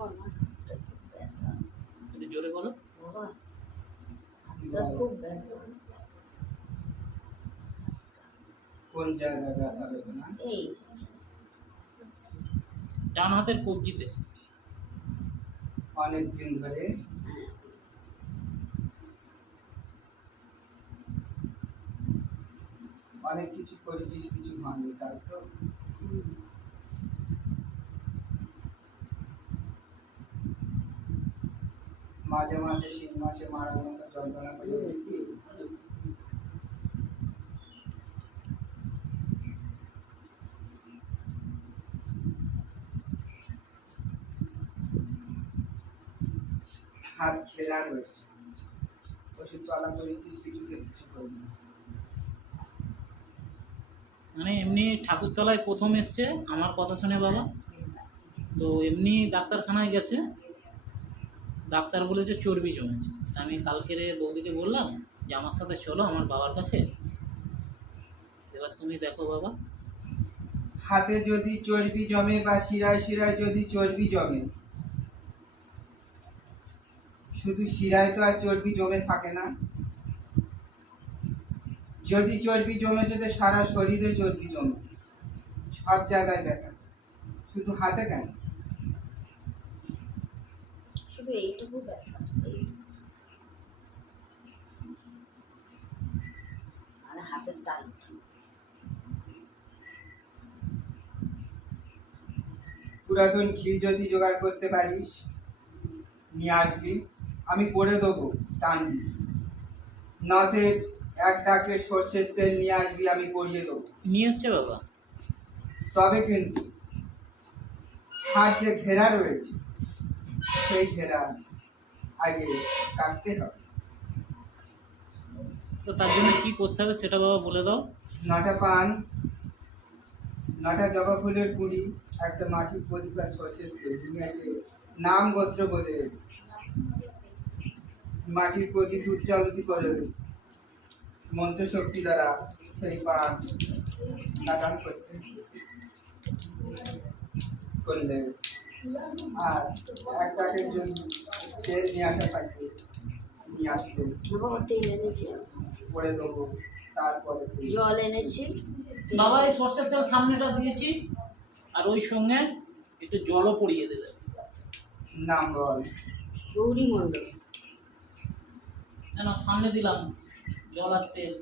আমার হাতটা খুব ব্যথা। একটু জোরে বলো। বাবা হাতটা খুব ব্যথা। কোন জায়গায় ব্যথা বেদনা? এই ডান হাতের কবজিতে। অনেক দিন ধরে হ্যাঁ অনেক কিছু করেছিস, কিছু হয়নি, তাই তো? মাঝে মাঝে শিং মাছে মারার মতো যন্ত্রণা করে দেখি। হাত ঘেরা রয়েছে, ওষুধ তো আলাদা করেছিস, কিছুতে কিছু করিনি। মানে এমনি ঠাকুরতলায় প্রথম এসছে আমার কথা শুনে বাবা, তো এমনি ডাক্তারখানায় গেছে, ডাক্তার বলেছে চর্বি জমেছে। তা আমি কালকেরে বৌদিকে বললাম যে আমার সাথে চলো আমার বাবার কাছে, এবার তুমি দেখো বাবা। হাতে যদি চর্বি জমে বা শিরায় শিরায় যদি চর্বি জমে, শুধু শিরায় তো আর চর্বি জমে থাকে না। যদি চর্বি জমে যদি সারা শরীরে চর্বি জমে, সব জায়গায় ব্যথা, শুধু হাতে কেন? শুধু এইটুকু ব্যথা, আর হাতের তালুটা। পুরাতন ঘি যদি জোগাড় করতে পারিস নিয়ে আসবি, আমি পরে দেবো, টানবি। নতে এক ডাকে সর্ষের তেল নিয়ে আসবি, আমি পরিয়ে দেবো। নিয়ে এসছে বাবা। তবে কিন্তু হাত যে ঘেরা রয়েছে, সেই ঘেরা আগে কাটতে হবে। তো তার জন্য কী করতে হবে সেটা বাবা বলে দাও। 9টা পান, 9টা জবা ফুলের কুড়ি, একটা মাটির প্রদীপ আর সর্ষের তেল নিয়ে এসে নাম গোত্র বলে মাটির প্রদীপ উজ্জ্বলতি করে মন্ত্র শক্তি দ্বারা সেই পান লাগান করতে করলে, আর একটাকে যদি তেল নিয়ে আসা থাকবে নিয়ে আসবে, বাবা তেল এনেছি, পরে দেবো। তারপরে জল এনেছি। বাবা এই সর্ষের তেল সামনেটা দিয়েছি, আর ওই সঙ্গে একটু জলও পরিয়ে দেবে। নাম বল। গৌরী মণ্ডল। কেন সামনে দিলাম জল আর তেল।